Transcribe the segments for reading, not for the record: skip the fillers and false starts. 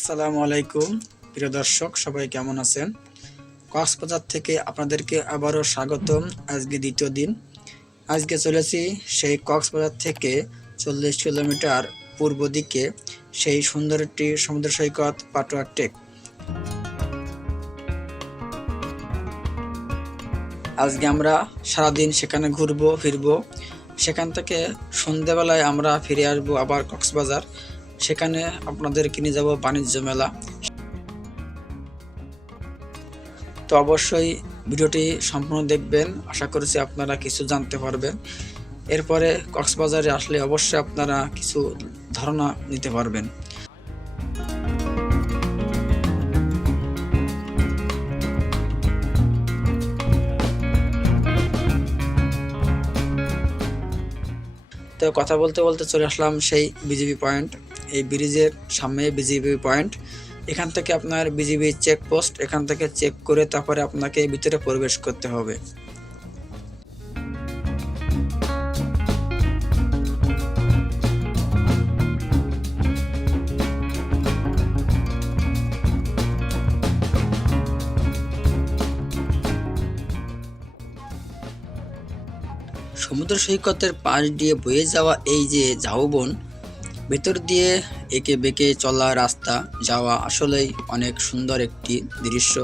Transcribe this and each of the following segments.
আসসালামু আলাইকুম প্রিয় দর্শক, সবাই কেমন আছেন? কক্সবাজার থেকে আপনাদেরকে আবারও স্বাগতম। আজকে দ্বিতীয় দিন। আজকে চলেছি সেই কক্সবাজার থেকে 40 কিলোমিটার পূর্ব দিকে সেই সুন্দর একটি সমুদ্র সৈকত পাটোয়ার টেক। আজকে আমরা সারাদিন সেখানে ঘুরবো ফিরবো। সেখান থেকে সন্ধ্যেবেলায় আমরা ফিরে আসবো আবার কক্সবাজার। সেখানে আপনাদেরকে নিয়ে যাব বাণিজ্য মেলা। তো অবশ্যই ভিডিওটি সম্পূর্ণ দেখবেন, আশা করছি আপনারা কিছু জানতে পারবেন। এরপরে কক্সবাজারে আসলে অবশ্যই আপনারা কিছু ধারণা নিতে পারবেন। তো কথা বলতে বলতে চলে আসলাম সেই বিজিবি পয়েন্ট। এই ব্রিজের সামনে বিজিবি পয়েন্ট। এখান থেকে আপনার বিজিবি চেকপোস্ট, এখান থেকে চেক করে তারপরে আপনাকে ভিতরে প্রবেশ করতে হবে। সমুদ্র সৈকতের পাশ দিয়ে বয়ে যাওয়া এই যে ঝাউবন, ভেতর দিয়ে এঁকে বেঁকে চলা রাস্তা যাওয়া আসলেই অনেক সুন্দর একটি দৃশ্য।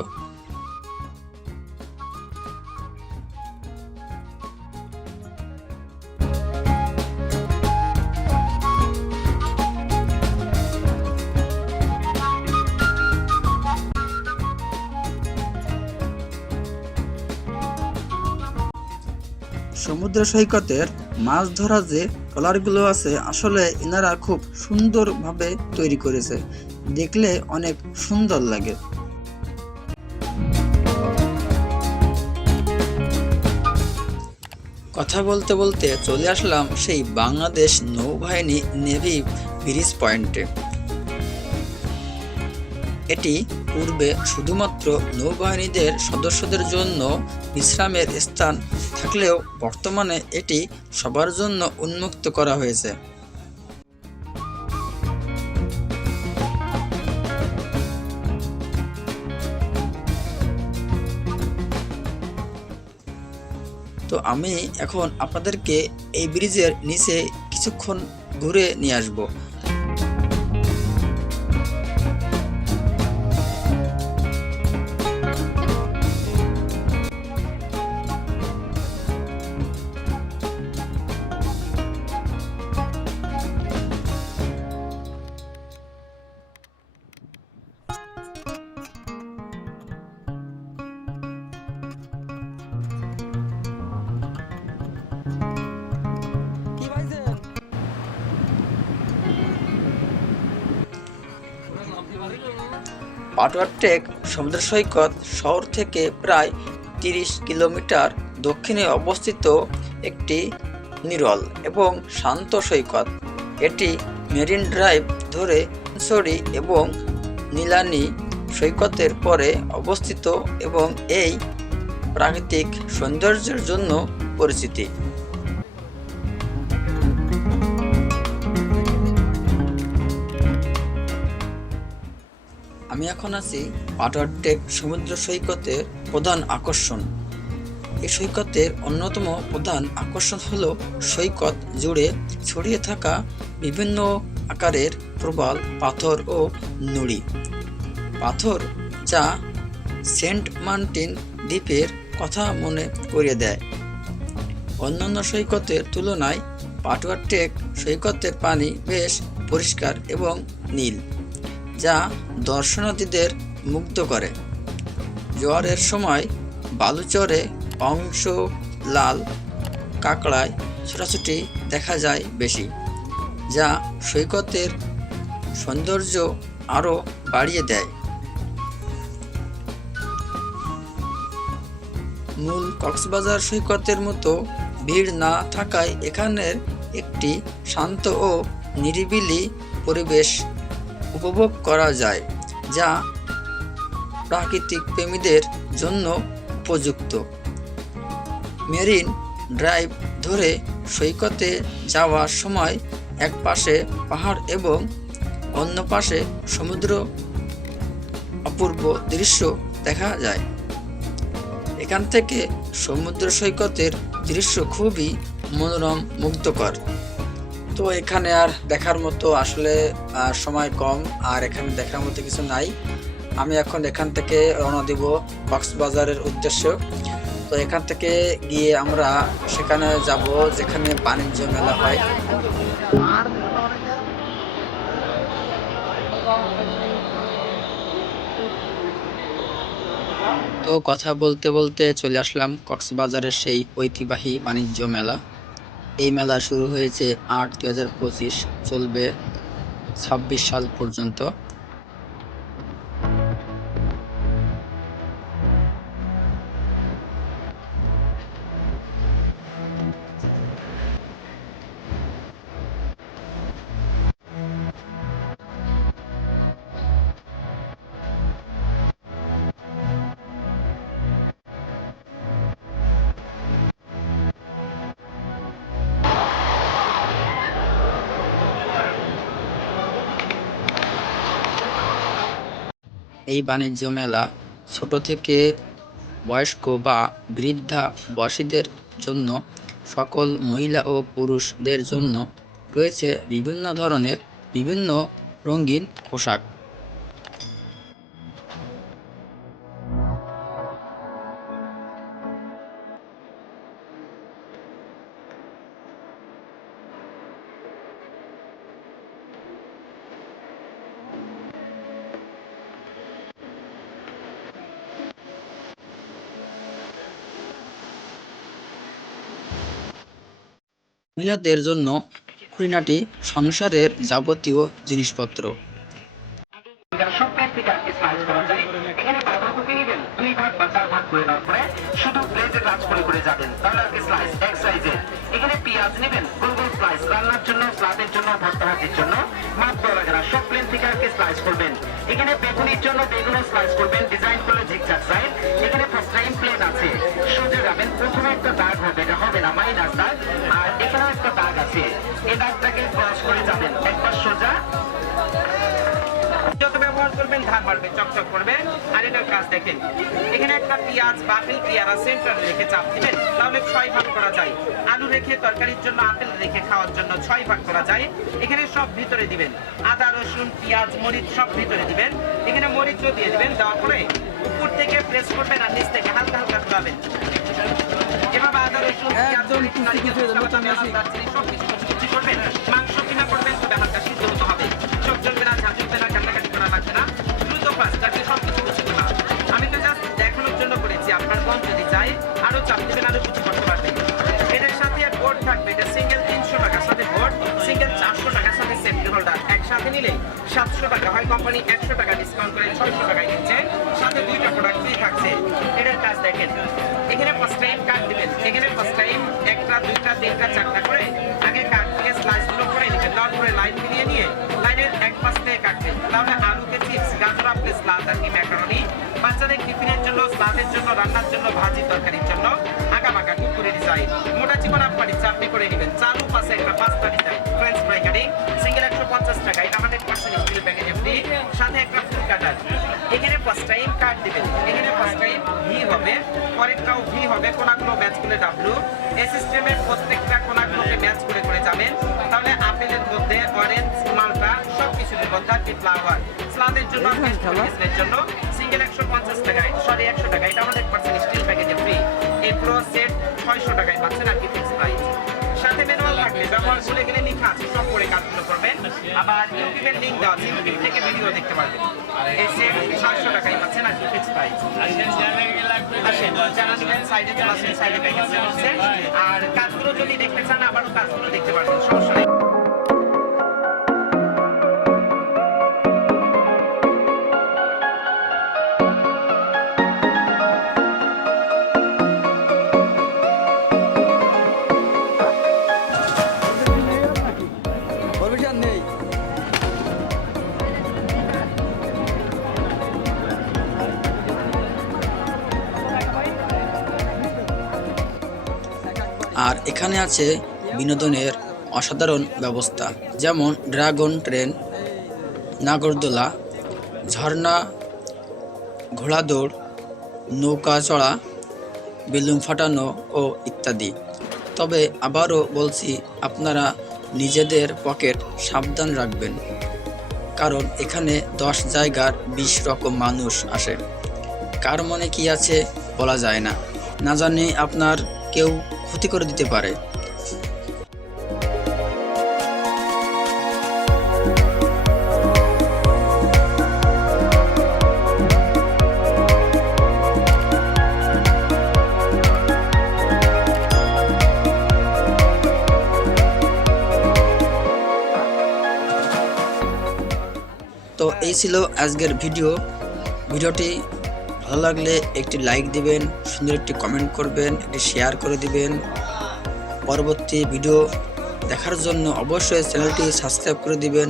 সমুদ্র সৈকতের মাছ ধরা যে ট্রলারগুলো আছে, আসলে এনারা খুব সুন্দরভাবে তৈরি করেছে, দেখলে অনেক সুন্দর লাগে। কথা বলতে বলতে চলে আসলাম সেই বাংলাদেশ নৌবাহিনী নেভি ব্রিজ পয়েন্টে। এটি পূর্বে শুধুমাত্র নৌবাহিনীদের সদস্যদের জন্য বিশ্রামের স্থান থাকলেও বর্তমানে এটি সবার জন্য উন্মুক্ত করা হয়েছে। তো আমি এখন আপনাদেরকে এই ব্রিজের নিচে কিছুক্ষণ ঘুরে নিয়ে আসবো। পাটোয়ার টেক সমুদ্র সৈকত শহর থেকে প্রায় 30 কিলোমিটার দক্ষিণে অবস্থিত একটি নিরল এবং শান্ত সৈকত। এটি মেরিন ড্রাইভ ধরে ছড়ি এবং নীলানি সৈকতের পরে অবস্থিত এবং এই প্রাকৃতিক সৌন্দর্যের জন্য পরিচিত। আমি এখন আছি পাটোয়ার টেক সমুদ্র সৈকতের প্রধান আকর্ষণ। এই সৈকতের অন্যতম প্রধান আকর্ষণ হলো সৈকত জুড়ে ছড়িয়ে থাকা বিভিন্ন আকারের প্রবাল পাথর ও নুড়ি পাথর, যা সেন্ট মার্টিন দ্বীপের কথা মনে করিয়ে দেয়। অন্যান্য সৈকতের তুলনায় পাটোয়ার টেক সৈকতের পানি বেশ পরিষ্কার এবং নীল, যা দর্শনার্থীদের মুগ্ধ করে। জোয়ারের সময় বালুচরে অংশ লাল কাঁকড়ায় ছোটাছুটি দেখা যায় বেশি, যা সৈকতের সৌন্দর্য আরও বাড়িয়ে দেয়। মূল কক্সবাজার সৈকতের মতো ভিড় না থাকায় এখানের একটি শান্ত ও নিরিবিলি পরিবেশ উপভোগ করা যায়, যা প্রাকৃতিক প্রেমীদের জন্য উপযুক্ত। মেরিন ড্রাইভ ধরে সৈকতে যাওয়ার সময় এক পাশে পাহাড় এবং অন্য পাশে সমুদ্র অপূর্ব দৃশ্য দেখা যায়। এখান থেকে সমুদ্র সৈকতের দৃশ্য খুবই মনোরম, মুগ্ধকর। তো এখানে আর দেখার মতো আসলে সময় কম, আর এখানে দেখার মতো কিছু নাই। আমি এখন এখান থেকে রওনা দিব কক্সবাজারের উদ্দেশ্যে। তো এখান থেকে গিয়ে আমরা সেখানে যাব যেখানে বাণিজ্য মেলা হয়। তো কথা বলতে বলতে চলে আসলাম কক্সবাজারের সেই ঐতিহ্যবাহী বাণিজ্য মেলা। এই মেলা শুরু হয়েছে ৮-২০২৫, চলবে ২৬ সাল পর্যন্ত। এই বাণিজ্য মেলা ছোট থেকে বয়স্ক বা বৃদ্ধা বয়সীদের জন্য, সকল মহিলা ও পুরুষদের জন্য রয়েছে বিভিন্ন ধরনের বিভিন্ন রঙিন পোশাক। মহিলাদের জন্য খুঁটিনাটি সংসারের যাবতীয় জিনিসপত্র। সব প্লেট থেকে আর কি স্লাইস করা যায়। এখানে বাঁধাকপি নেবেন, 2 ভাগ বা 4 ভাগ করে নেওয়ার পরে শুধু ব্লেডে টাচ করে করে যাবেন, তাহলে আর কি স্লাইস এক সাইজের। এখানে পেঁয়াজ নেবেন, গোল গোল স্লাইস, রান্নার জন্য, স্লাদের জন্য, ভর্তা ভাজির জন্য, মাপ দেওয়া লাগে না, সব প্লেন থেকে আর কি স্লাইস করবেন। এখানে বেগুনির জন্য বেগুনও স্লাইস করবেন, ডিজাইন করলে ঝিকঝাক সাইড। এখানে ফার্স্ট টাইম প্লেন আছে, সোজা যাবেন, প্রথমে একটা দাগ হবে, এটা হবে না মাইনাস দাগ, আর এখানেও একটা দাগ আছে, এই দাগটাকে ক্রস করে যাবেন, একবার সোজা। যত ব্যবহার করবেন ধান বাড়বে, চকচক করবে। আর এটার কাজ দেখেন, এখানে একটা পেঁয়াজ বা আপেল পেয়ারা সেন্টার রেখে চাপ দিবেন, তাহলে 6 ভাগ করা যায়। আলু রেখে তরকারির জন্য, আপেল রেখে খাওয়ার জন্য 6 ভাগ করা যায়। এখানে সব ভিতরে দিবেন, আদা রসুন পেঁয়াজ মরিচ সব ভিতরে দিবেন। এখানে মরিচও দিয়ে দিবেন, দেওয়ার পরে উপর থেকে প্রেস করবেন আর নিচ থেকে হালকা হালকা ঘোরাবেন। এভাবে আদা রসুন পেঁয়াজ মরিচ সব কিছু কুচি করবেন। মাংস কিনা করবেন, তবে হালকা সিদ্ধ হতে হবে, চোখ জ্বলবে না, ঝাঁঝ উঠবে না, কান্নাকাটি করা লাগবে না, দ্রুত ফাস্ট তাকে সব কিছু কুচি করা। আমি তো জাস্ট দেখানোর জন্য করেছি, আপনার মন যদি চাই আরো চাপ দিবেন, আরো কিছু করতে পারবেন। এটার সাথে বোর্ড থাকবে, এটা সিঙ্গেল 300 টাকার সাথে বোর্ড, সিঙ্গেল 400 টাকার সাথে সেফটি হোল্ডার। একসাথে নিলে 700 টাকা হয়, কোম্পানি 100 টাকা ডিসকাউন্ট করে 600 টাকায় দিচ্ছে, সাথে 2টা প্রোডাক্ট ফ্রি থাকছে। এটার কাজ দেখেন, এখানে ফার্স্ট টাইম কাট দিবেন, এখানে ফার্স্ট টাইম 1টা 2টা 3টা 4টা করে আগে কাট দিয়ে স্লাইসগুলো করে নেবেন, তারপরে লাইন মিলিয়ে নিয়ে লাইনের এক পাশ থেকে কাটবেন। তাহলে আলুকে চিপস, গাজর আপেল, স্লাদ আর কি ম্যাকারনি, বাচ্চাদের টিফিনের জন্য, স্লাদের জন্য, রান্নার জন্য, ভাজি তরকারির জন্য আঁকাবাঁকা কুকুরের ডিজাইন, মোটা চিকন আপনি চাটনি করে নেবেন। চালু পাশে একটা pasta design, French fry cutting, single 150 টাকা, এটা 100% স্টিল প্যাকেজে ফ্রি, সাথে একটা ফুড কাটার। এখানে ফার্স্ট টাইম কাট দিবেন, এখানে ফার্স্ট টাইম ভি হবে, পরেরটাও ভি হবে, কোনাগুলো ম্যাচ করে ডাব্লু। এই সিস্টেমের প্রত্যেকটা কোনাগুলোকে ম্যাচ করে করে যাবেন, তাহলে আপেলের মধ্যে অরেঞ্জ, মালটা সব কিছুর মধ্যে আর কি ফ্লাওয়ার। স্লাদের জন্য, পেস্টের জন্য সিঙ্গেল 150 টাকায়, সরি 100 টাকা, এটা 100% স্টিল প্যাকেজে ফ্রি। এই পুরো সেট 600 টাকায় পাচ্ছেন আর কি ফিক্স প্রাইস। সাথে ম্যানুয়াল থাকবে, ব্যবহার করে গেলে লেখা আছে, সব করে কাজগুলো করবেন। আবার ইউটিউবের লিঙ্ক দেওয়া আছে, ইউটিউব থেকে ভিডিও দেখতে পারবেন। এই সেট 600 টাকায় পাচ্ছেন আর কি ফিক্স প্রাইস। আসেন যারা নেবেন সাইডে চলে আসেন, সাইডে প্যাকেজ হচ্ছে। আর কাজগুলো যদি দেখতে চান আবারও কাজগুলো দেখতে পারবেন, সমস্যা নেই। আর এখানে আছে বিনোদনের অসাধারণ ব্যবস্থা, যেমন ড্রাগন ট্রেন, নাগরদোলা, ঝর্ণা, ঘোড়া দৌড়, নৌকা চড়া, বেলুন ফাটানো ও ইত্যাদি। তবে আবারও বলছি, আপনারা নিজেদের পকেট সাবধান রাখবেন, কারণ এখানে 10 জায়গার 20 রকম মানুষ আসে। কার মনে কি আছে বলা যায় না, না জানি আপনার কেউ ক্ষতি করে দিতে পারে। তো এই ছিল আজকের ভিডিওটি ভালো লাগলে একটি লাইক দিবেন, সুন্দর একটি কমেন্ট করবেন, একটি শেয়ার করে দিবেন। পরবর্তী ভিডিও দেখার জন্য অবশ্যই চ্যানেলটি সাবস্ক্রাইব করে দিবেন।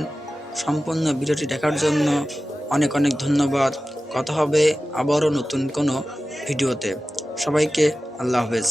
সম্পূর্ণ ভিডিওটি দেখার জন্য অনেক অনেক ধন্যবাদ। কথা হবে আবারও নতুন কোনো ভিডিওতে। সবাইকে আল্লাহ হাফেজ।